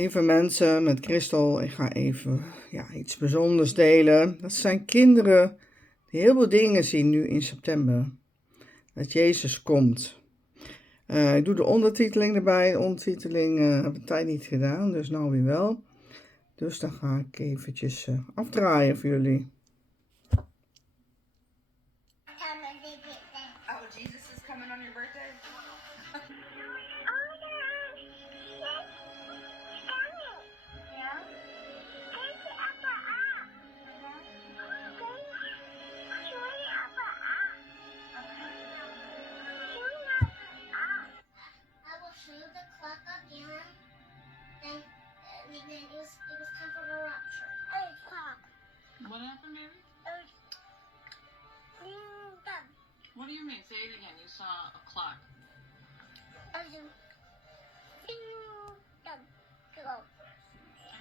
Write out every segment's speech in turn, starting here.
Lieve mensen, met Kristel, ik ga even iets bijzonders delen. Dat zijn kinderen die heel veel dingen zien nu in september. Dat Jezus komt. Ik doe de ondertiteling erbij. De ondertiteling heb ik tijd niet gedaan, dus nou weer wel. Dus dan ga ik eventjes afdraaien voor jullie. Oh, Jesus is coming on your birthday? What happened, baby? What do you mean? Say it again. You saw a clock. And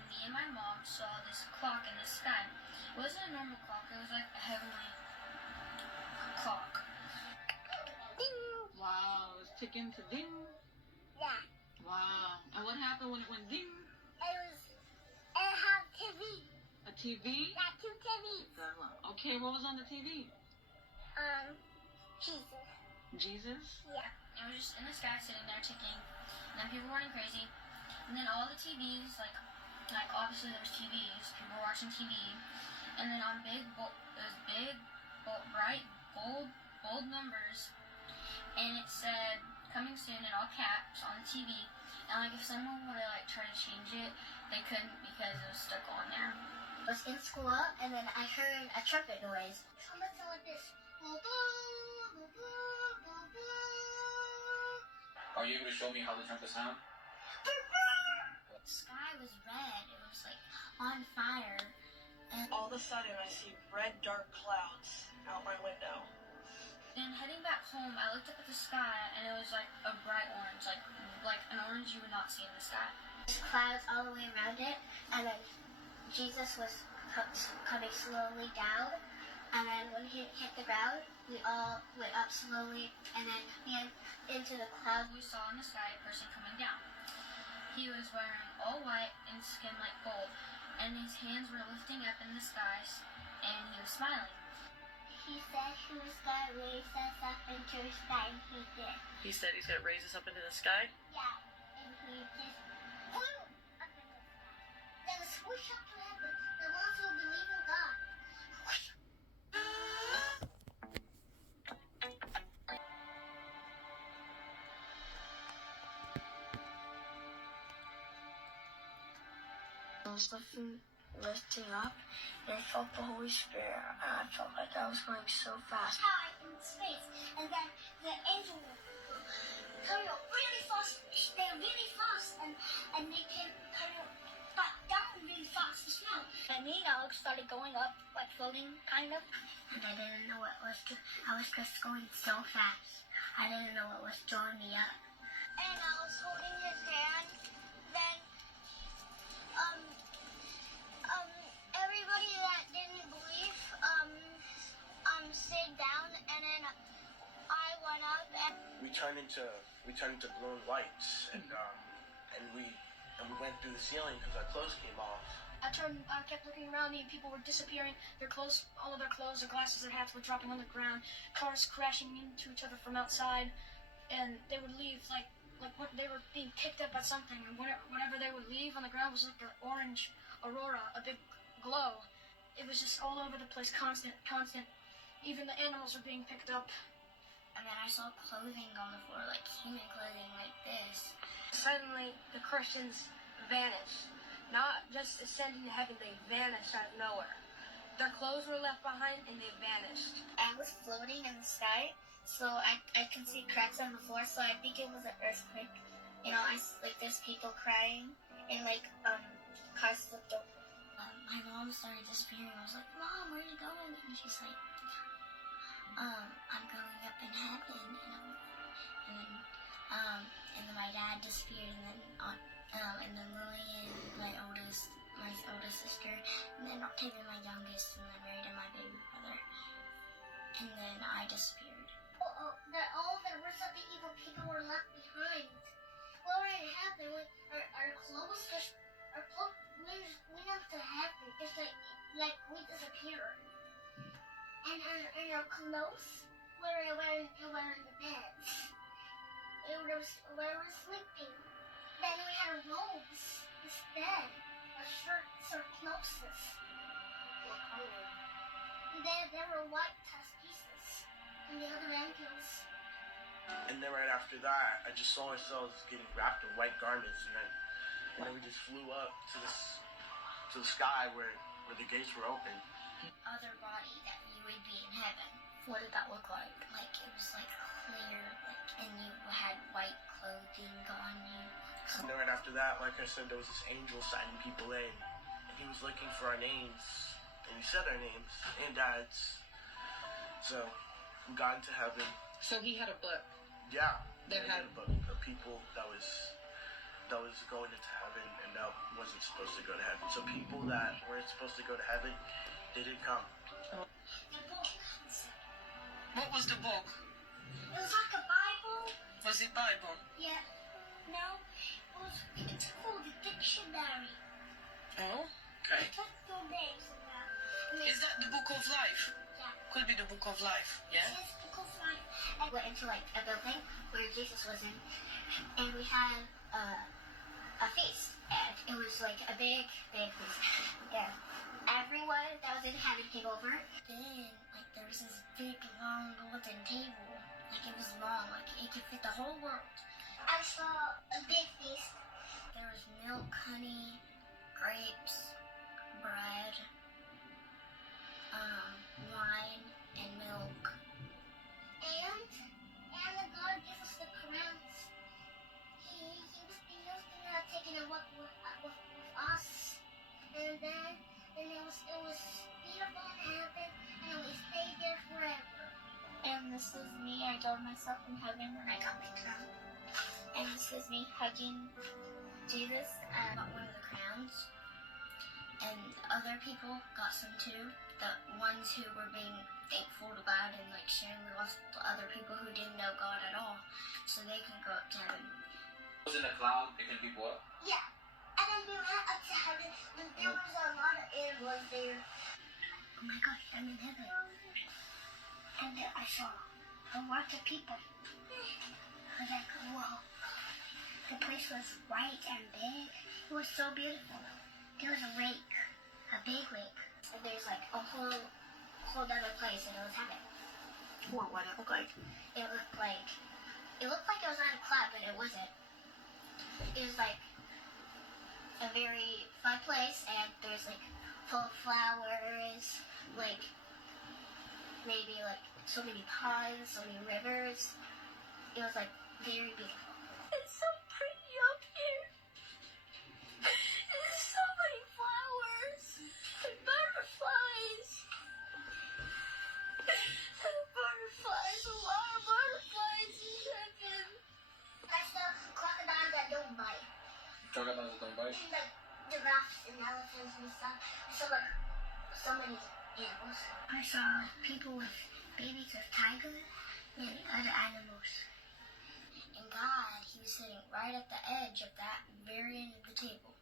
me and my mom saw this clock in the sky. It wasn't a normal clock, it was like a heavenly clock. Wow, it was ticking to ding. Yeah. Wow. And what happened when it went ding? It had TV. A TV? Yeah, two TVs. Okay, what was on the TV? Jesus. Jesus? Yeah. It was just in the sky sitting there ticking. And then people were running crazy. And then all the TVs, like obviously there was TVs, people were watching TV. And then on bright, bold numbers. And it said, coming soon in all caps on the TV. And like if someone would have like tried to change it, they couldn't because it was stuck on there. I was in school and then I heard a trumpet noise. Trumpet sound like this. Are you able to show me how the trumpet sound? The sky was red. It was like on fire. And all of a sudden I see red dark clouds out my window. And heading back home, I looked up at the sky and it was like a bright orange, like an orange you would not see in the sky. There's clouds all the way around it, and then Jesus was coming slowly down, and then when he hit the ground, we all went up slowly, and then into the clouds. We saw in the sky a person coming down. He was wearing all white and skin like gold, and his hands were lifting up in the skies, and he was smiling. He said he was going to raise us up into the sky, and he did. He said he's going to raise us up into the sky? Yeah, and he just flew up into the sky. Then a swoosh up to heaven, the ones who believe in God. I was lifting up, and I felt the Holy Spirit, and I felt like I was going so fast. High in space, and then the angel coming up really fast. They're really fast, and they came coming back down really fast as well. And me and Alex started going up, like floating, kind of. And I didn't know what was. I was just going so fast. I didn't know what was drawing me up. And I was holding his hand. Then, everybody that didn't believe, stayed down, and then I went up and we turned into glowing lights, and we went through the ceiling because our clothes came off. I kept looking around me and people were disappearing. Their clothes, all of their clothes, their glasses, their hats were dropping on the ground. Cars crashing into each other from outside, and they would leave like what they were being picked up by something, and whatever they would leave on the ground was like an orange aurora, a big glow. It was just all over the place, constant. Even the animals were being picked up. and then I saw clothing on the floor, like human clothing like this. Suddenly, the Christians vanished. Not just ascending to heaven, they vanished out of nowhere. Their clothes were left behind and they vanished. I was floating in the sky, so I can see cracks on the floor, so I think it was an earthquake. You know, there's people crying, and cars flipped over. My mom started disappearing. I was like, Mom, where are you going? And she's like, I'm going up in heaven. And then my dad disappeared, and then Lily and my oldest sister, and then Octavia, my youngest, and then married my baby brother. And then I disappeared. All the rest of the evil people were left behind. We were in heaven. Our clothes just and your clothes where you were in the beds. We were sleeping. Then we had robes instead, shirts or clothes. What color? There were white pieces and the other angels. And then right after that, I just saw ourselves getting wrapped in white garments, and then we just flew up to the sky where the gates were open. Other body that you would be in heaven. What did that look like? Like it was like clear, like, and you had white clothing on you. And then right after that, like I said, there was this angel signing people in, and he was looking for our names, and he said our names and Dad's. So we got into heaven. So he had a book. Yeah, That they had had a book of people that was going into heaven and that wasn't supposed to go to heaven. So people that weren't supposed to go to heaven, they didn't come. The book. What was the book? It was like a Bible. Was it Bible? Yeah. No, it's called a dictionary. Oh, It okay. took 2 days of that. And Is that the book of life? Yeah. Could be the book of life, yeah? It's book of life. I went into like a building where Jesus was in, and we had a feast, and it was like a big feast. Yeah, everyone that was in heaven came over. Then like there was this big long golden table, like it was long, like it could fit the whole world. I saw a big feast. There was milk, honey, grapes, bread, wine, and milk. And the God gave us the crowns. He was taking a walk with us. And then it was beautiful in heaven, and we stayed there forever. And this was me. I told myself in heaven when I got my crown. And this was me hugging Jesus. I got one of the crowns. And other people got some too. The ones who were being thankful to God and like sharing the gospel to other people who didn't know God at all, so they can go up to heaven. Was in the cloud picking people up? Yeah. And then we went up to heaven, and there was a lot of animals there. Oh my gosh, I'm in heaven. And then I saw a lot of people. I was like, whoa. The place was white and big. It was so beautiful. There was a lake, a big lake. And there's like a whole other place, and it was heaven. What would it look like? It looked like it was on a cloud, but it wasn't. It was like a very fun place, and there's like full of flowers, like maybe like so many ponds, so many rivers. It was like very beautiful. It's so pretty up here. There's so many flowers and butterflies. Butterflies, a lot of butterflies in heaven. I saw crocodiles that don't bite. Crocodiles that don't bite? And like giraffes and elephants and stuff. I saw like so many animals. I saw people with babies of tigers and other animals. And God, he was sitting right at the edge of that very end of the table.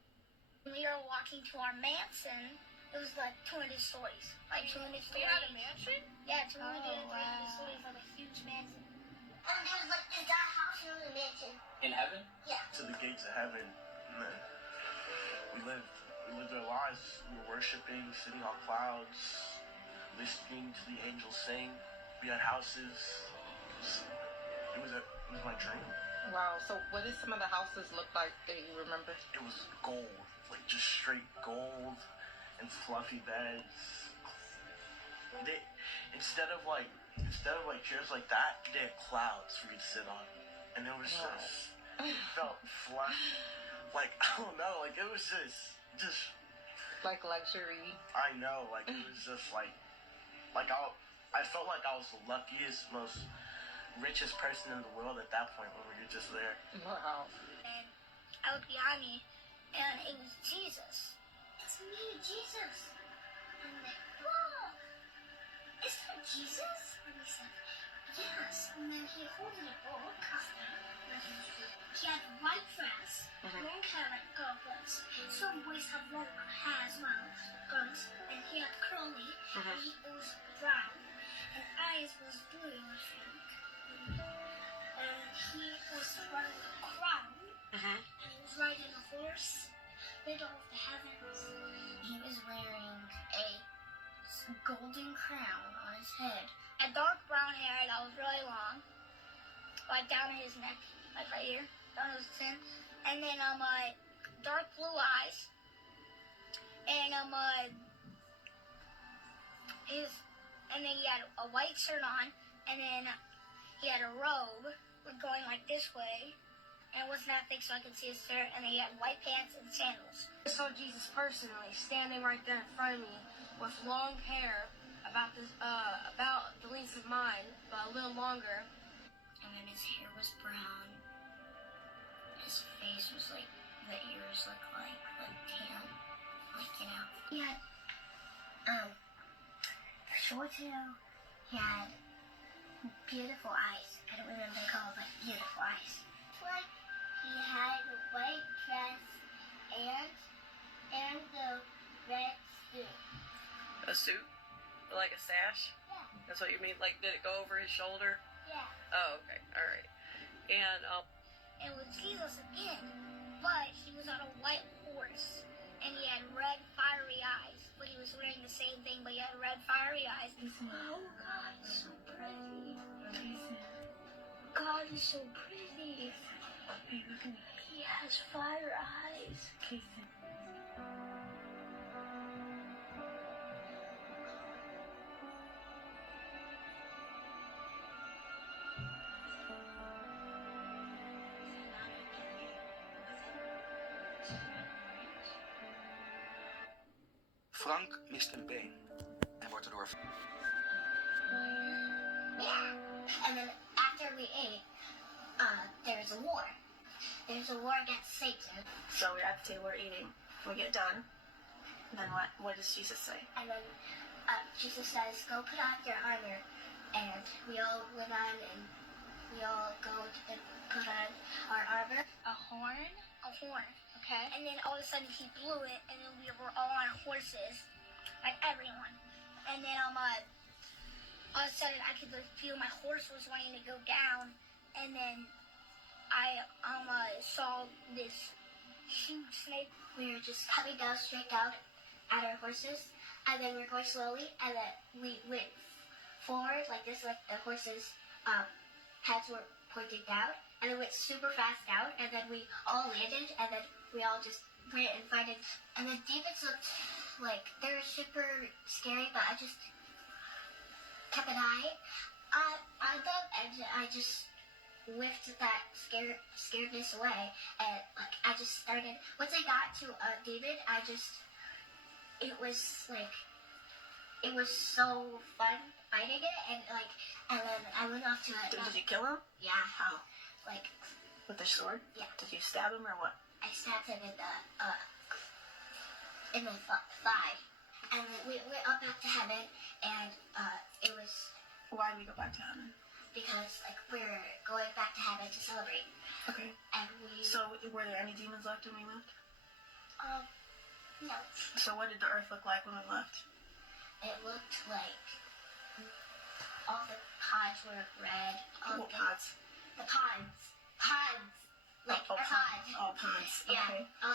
We were walking to our mansion. It was like 200 stories. Like 200 stories. You had a mansion? Yeah, 200 wow. stories, like a huge mansion. And there was like this giant house and a mansion. In heaven? Yeah. To the gates of heaven, and then we lived our lives. We were worshiping, sitting on clouds, listening to the angels sing. We had houses. It was my dream. Wow, so what did some of the houses look like that you remember? It was gold, like just straight gold and fluffy beds. Instead of like chairs like that, they had clouds for you to sit on, and it was it felt flat. Like I don't know, like it was just Like luxury. I know, like it was just like I felt like I was the luckiest, most richest person in the world at that point when we were just there. Wow. And I looked behind me, and it was Jesus. It's me, Jesus. And I'm like, whoa, is that Jesus? And he said, yes. And then he holding a book. He had white dress, long hair like girls. Some boys have long hair as well, girls. And he had curly, and it was brown. middle of the heavens. He was wearing a golden crown on his head. A dark brown hair that was really long, like down his neck, like right here, down his chin. And then dark blue eyes. And and then he had a white shirt on, and then he had a robe going like this way, and it wasn't that thick so I could see his shirt, and then he had white pants and sandals. I saw Jesus personally standing right there in front of me with long hair about the length of mine, but a little longer. And then his hair was brown. His face was like the ears looked like tan, like He had short hair. He had beautiful eyes. I don't remember what they're called, but beautiful eyes. Like he had a white dress and the red suit. A suit? Like a sash? Yeah. That's what you mean? Like, did it go over his shoulder? Yeah. Oh, okay. All right. And, It was Jesus again, but he was on a white horse, and he had red fiery eyes. But he was wearing the same thing, but he had red fiery eyes. Oh, God is so pretty. God is so pretty. He has fire eyes. Frank mist een been en wordt erdoor. Yeah. And then after we ate, there's a war. There's a war against Satan. So we're at the table, we're eating. We get done. Then what? What does Jesus say? And then Jesus says, go put on your armor. And we all went on and we all go and put on our armor. A horn? A horn. Okay. And then all of a sudden he blew it, and then we were all on horses. Like everyone. And then all of a sudden I could feel my horse was wanting to go down. And then I saw this huge snake. We were just coming down straight down at our horses, and then we were going slowly, and then we went forward like this, like the horses' heads were pointing down, and then went super fast down, and then we all landed, and then we all just ran and fighting. And the demons looked like they were super scary, but I just kept an eye on them, and I just whiffed that scaredness away, and like I just started. Once I got to a demon, it was so fun fighting it, and then I went off to it. Did you kill him? Yeah. How? Like with the sword? Yeah. Did you stab him or what? I stabbed him in the thigh, and then we went up back to heaven, and it was. Why did we go back to heaven? Because we're going back to heaven to celebrate. Okay. And we. So were there any demons left when we left? No. So what did the earth look like when we left? It looked like all the pods were red. What pods? The pods. Pods. Like pods. pods. Oh, pods. Okay. Yeah.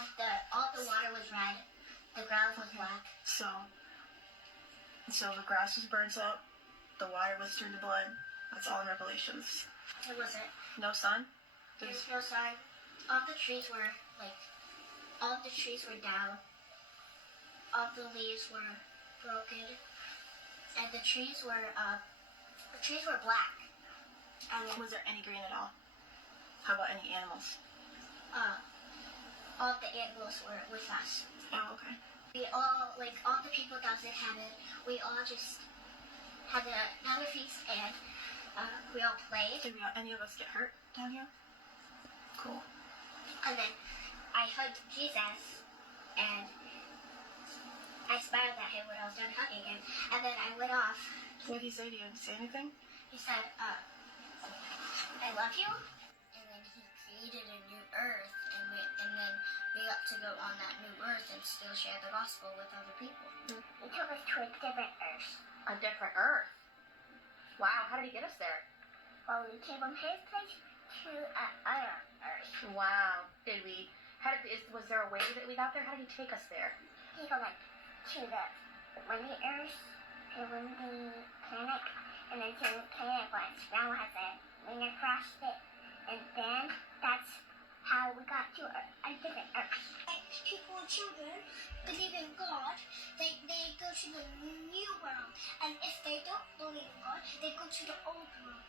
All the water was red. The ground was black. So the grass was burnt up. The water was turned to blood. That's all in Revelations. It wasn't. No sun? There's no sun. All the trees were down. All the leaves were broken, and the trees were black. And then, was there any green at all? How about any animals? all the animals were with us. Oh, okay. We all the people that was in heaven, we all just had another feast, and we all played. Did any of us get hurt down here? Cool. And then I hugged Jesus, and I smiled at him when I was done hugging him, and then I went off. What did he say to you? Did he say anything? He said, I love you. And then he created a new earth, and then we got to go on that new earth and still share the gospel with other people. He took us to a different earth. A different earth? Wow, how did he get us there? Well, we came from his place to our earth. Wow. Did we Was there a way that we got there? How did he take us there? He go like to the when the earth, when the planet, and then to the planet was Grandma has a wing across it, and then that's how we got to a different earth. People and children believe in God, they go to the new world, and if they don't believe in God, they go to the old world.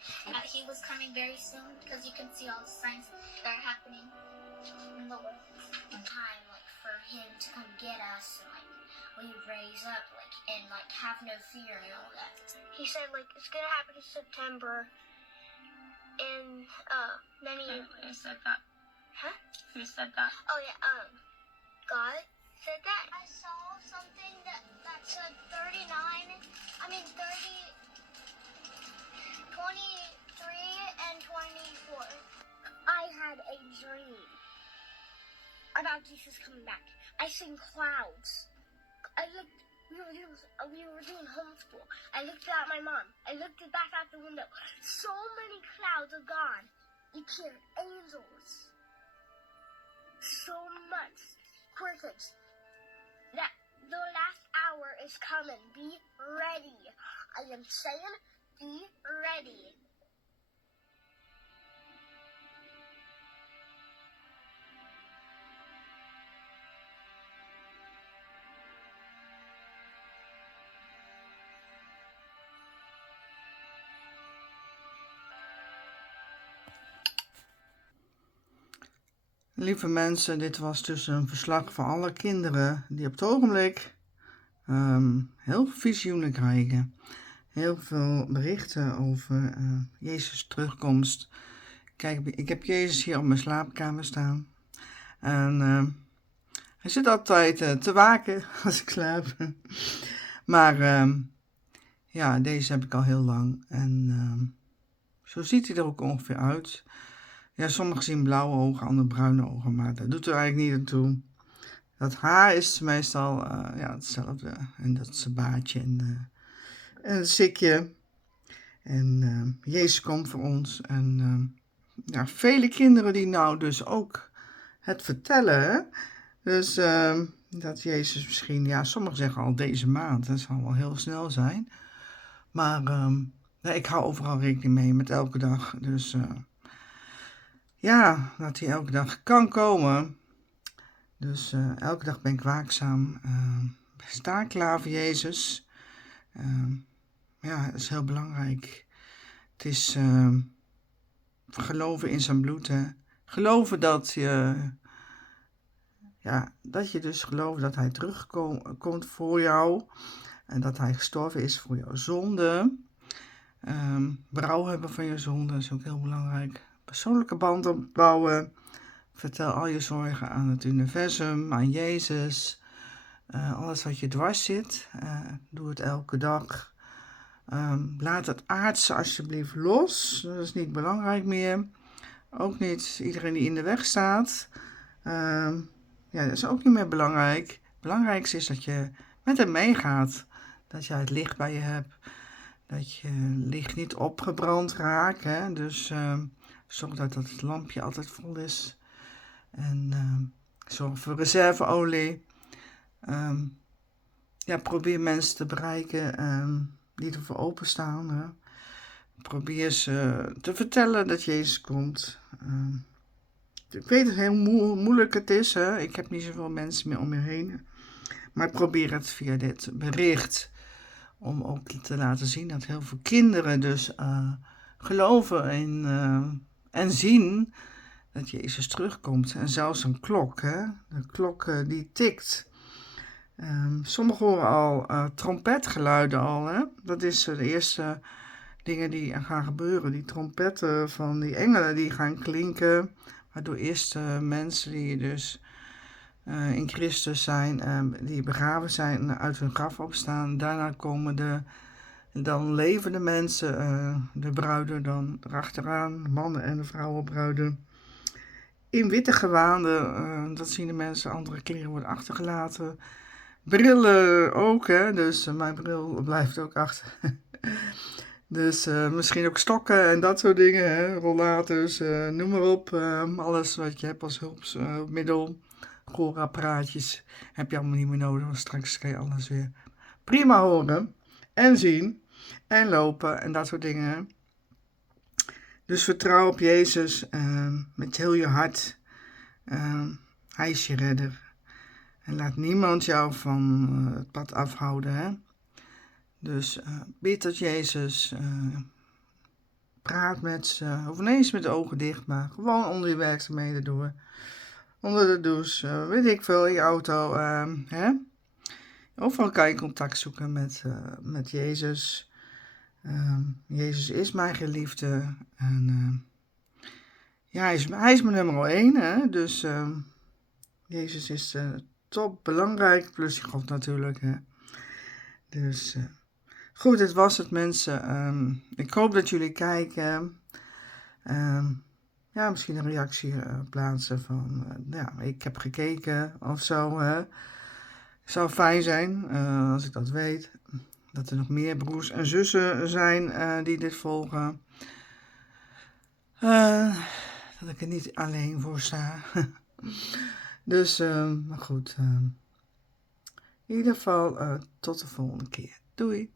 He was coming very soon because you can see all the signs that are happening in the world. Time like for him to come get us, and like we raise up, like and like have no fear and all that. He said like it's gonna happen in September, and many. Who said that? Huh? Who said that? Oh yeah, God said that. I saw something that said 39. I mean 30, 23, and 24. I had a dream about Jesus coming back. I seen clouds. I looked. We were doing homeschool. I looked at my mom. I looked back out the window. So many clouds of God. Appeared angels. So much crickets. That the last hour is coming. Be ready. I am saying, be ready. Lieve mensen, dit was dus een verslag van alle kinderen die op het ogenblik heel veel visioenen krijgen. Heel veel berichten over Jezus' terugkomst. Kijk, ik heb Jezus hier op mijn slaapkamer staan. En hij zit altijd te waken als ik slaap. Maar ja, deze heb ik al heel lang. En zo ziet hij er ook ongeveer uit. Ja, sommigen zien blauwe ogen, anderen bruine ogen, maar dat doet er eigenlijk niet aan toe. Dat haar is meestal ja, hetzelfde. En dat is een baardje en een sikje. En Jezus komt voor ons. En ja, vele kinderen die nou dus ook het vertellen. Hè? Dus dat Jezus misschien, ja, sommigen zeggen al deze maand. Dat zal wel heel snel zijn. Maar ja, ik hou overal rekening mee met elke dag. Dus ja, dat hij elke dag kan komen. Dus elke dag ben ik waakzaam. Sta klaar voor Jezus. Ja, dat is heel belangrijk. Het is geloven in zijn bloed. Hè. Geloven dat je, ja, dat je dus gelooft dat hij terugkomt voor jou. En dat hij gestorven is voor jouw zonde. Berouw hebben van je zonde is ook heel belangrijk. Persoonlijke band opbouwen. Vertel al je zorgen aan het universum, aan Jezus. Alles wat je dwars zit, doe het elke dag. Laat het aardse alsjeblieft los. Dat is niet belangrijk meer. Ook niet iedereen die in de weg staat. Ja, dat is ook niet meer belangrijk. Het belangrijkste is dat je met hem meegaat. Dat je het licht bij je hebt. Dat je licht niet opgebrand raakt. Hè? Dus zorg dat het lampje altijd vol is. En zorg voor reserveolie. Ja, probeer mensen te bereiken die ervoor openstaan. Hè? Probeer ze te vertellen dat Jezus komt. Ik weet hoe moeilijk het is. Hè? Ik heb niet zoveel mensen meer om me heen. Maar ik probeer het via dit bericht. Om ook te laten zien dat heel veel kinderen dus geloven in, en zien dat Jezus terugkomt. En zelfs een klok, hè? De klok die tikt. Sommigen horen al trompetgeluiden al. Hè? Dat is de eerste dingen die gaan gebeuren. Die trompetten van die engelen die gaan klinken. Waardoor eerst mensen die dus in Christus zijn, die begraven zijn, uit hun graf opstaan. Daarna komen dan levende mensen, de bruiden dan erachteraan, mannen en de vrouwenbruiden. In witte gewaanden, dat zien de mensen, andere kleren worden achtergelaten. Brillen ook, hè, dus mijn bril blijft ook achter. Dus misschien ook stokken en dat soort dingen, hè? Rollators, noem maar op. Alles wat je hebt als hulpmiddel. Gehoorapparaatjes heb je allemaal niet meer nodig. Want straks kan je alles weer prima horen en zien en lopen en dat soort dingen. Dus vertrouw op Jezus met heel je hart. Hij is je redder. En laat niemand jou van het pad afhouden. Hè? Dus bid tot Jezus. Praat met ze. Of ineens met de ogen dicht, maar gewoon onder je werkzaamheden door. Onder de douche, weet ik veel, in je auto. Hè? Overal kan je contact zoeken met Jezus. Jezus is mijn geliefde. En ja, hij is mijn nummer 1. Hè? Dus Jezus is top belangrijk. Plus God natuurlijk. Hè? Dus goed, dit was het mensen. Ik hoop dat jullie kijken. Ja, misschien een reactie plaatsen van, ja, ik heb gekeken of zo. Zou fijn zijn als ik dat weet. Dat er nog meer broers en zussen zijn die dit volgen. Dat ik er niet alleen voor sta. Dus, maar goed. In ieder geval, tot de volgende keer. Doei!